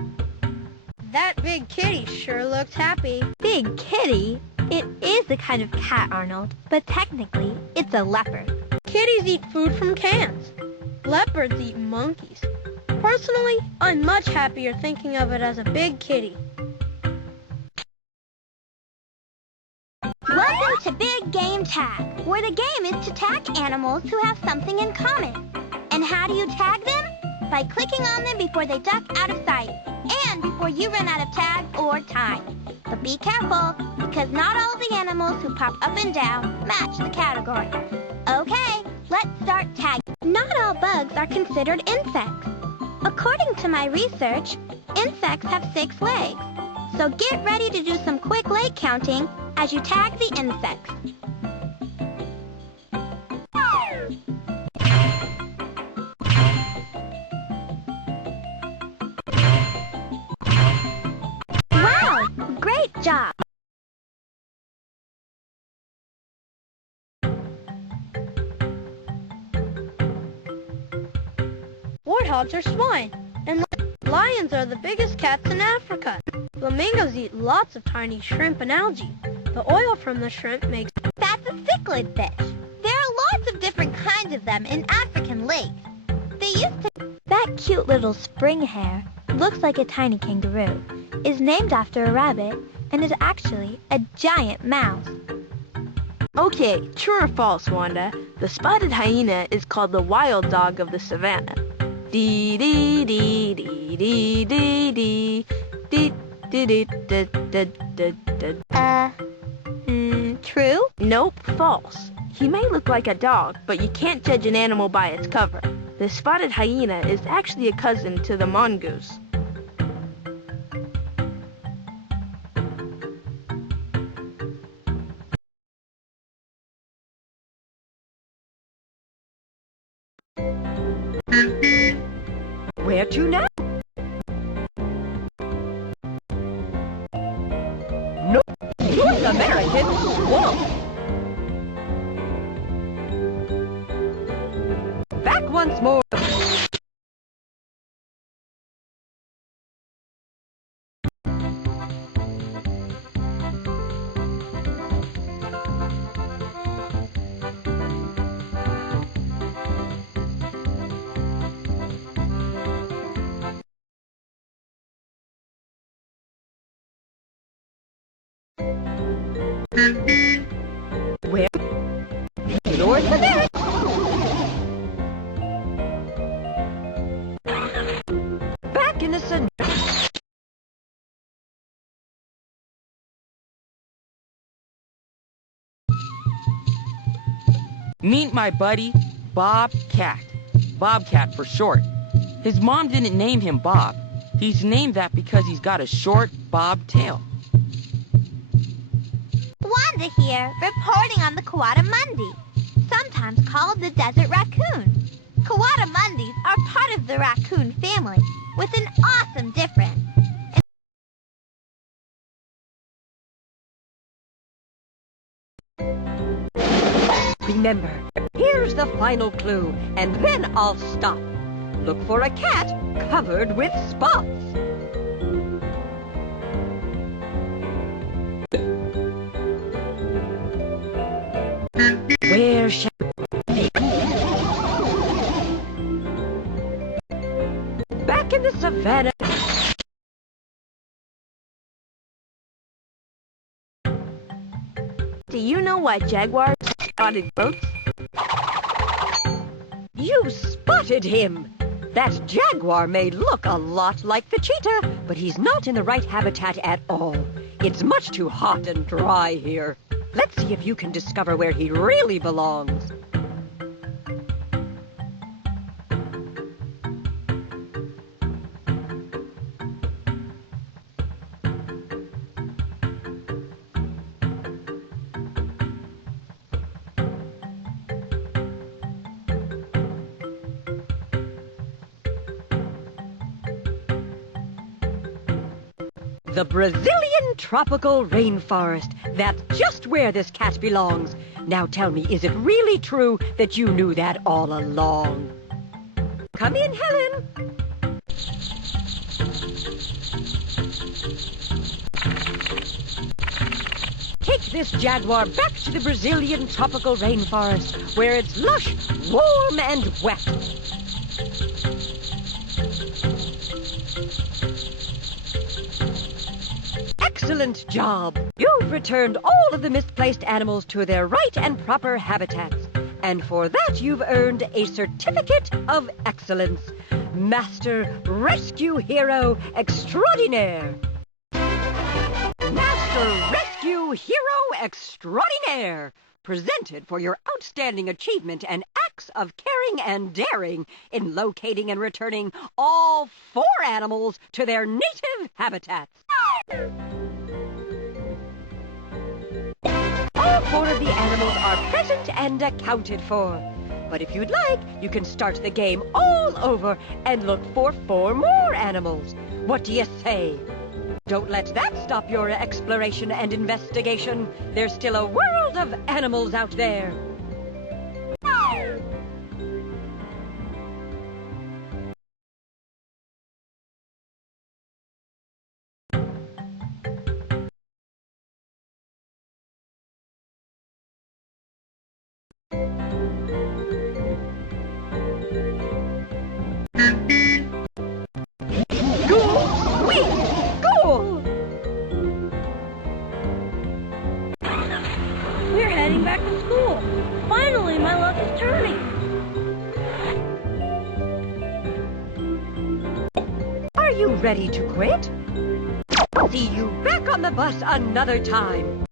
That big kitty sure looks happy. Big kitty? It is a kind of cat, Arnold, but technically, it's a leopard. Kitties eat food from cans. Leopards eat monkeys. Personally, I'm much happier thinking of it as a big kitty. Welcome to Big Game Tag, where the game is to tag animals who have something in common. And how do you tag them? by clicking on them before they duck out of sight and before you run out of tag or time. But be careful, because not all the animals who pop up and down match the category. Okay, let's start tagging. Not all bugs are considered insects. According to my research, insects have 6 legs. So get ready to do some quick leg counting as you tag the insects. Wow, great job! Warthogs are swine, and lions are the biggest cats in Africa. Flamingos eat lots of tiny shrimp and algae. The oil from the shrimp makes... That's a cichlid fish. There are lots of different kinds of them in African lakes. They used to... That cute little spring hare, looks like a tiny kangaroo, is named after a rabbit and is actually a giant mouse. Okay, true or false, Wanda? The spotted hyena is called the wild dog of the savannah. Dee dee dee dee dee dee dee dee dee dee dee dee. True? Nope, false. He may look like a dog, but you can't judge an animal by its cover. The spotted hyena is actually a cousin to the mongoose. Where to now? No, North American swamp. Back once more. Where? North America. Back in the sun. Meet my buddy, Bobcat. Bobcat for short. His mom didn't name him Bob. He's named that because he's got a short bob tail. Wanda here, reporting on the Coatimundi, sometimes called the desert raccoon. Coatimundis are part of the raccoon family, with an awesome difference. Remember, here's the final clue, and then I'll stop. Look for a cat covered with spots. Where shall... Back in the savannah. Do you know why jaguars are spotted goats? You spotted him! That jaguar may look a lot like the cheetah, but he's not in the right habitat at all. It's much too hot and dry here. Let's see if you can discover where he really belongs. The Brazilian tropical rainforest. That's just where this cat belongs. Now tell me, is it really true that you knew that all along? Come in, Helen. Take this jaguar back to the Brazilian tropical rainforest, where it's lush, warm, and wet. Excellent job! You've returned all of the misplaced animals to their right and proper habitats. And for that, you've earned a certificate of excellence. Master Rescue Hero Extraordinaire. Master Rescue Hero Extraordinaire. Presented for your outstanding achievement and acts of caring and daring in locating and returning all 4 animals to their native habitats. All 4 of the animals are present and accounted for. But if you'd like, you can start the game all over and look for 4 more animals. What do you say? Don't let that stop your exploration and investigation. There's still a world of animals out there. We're heading back to school. Finally, my luck is turning. Are you ready to quit? See you back on the bus another time.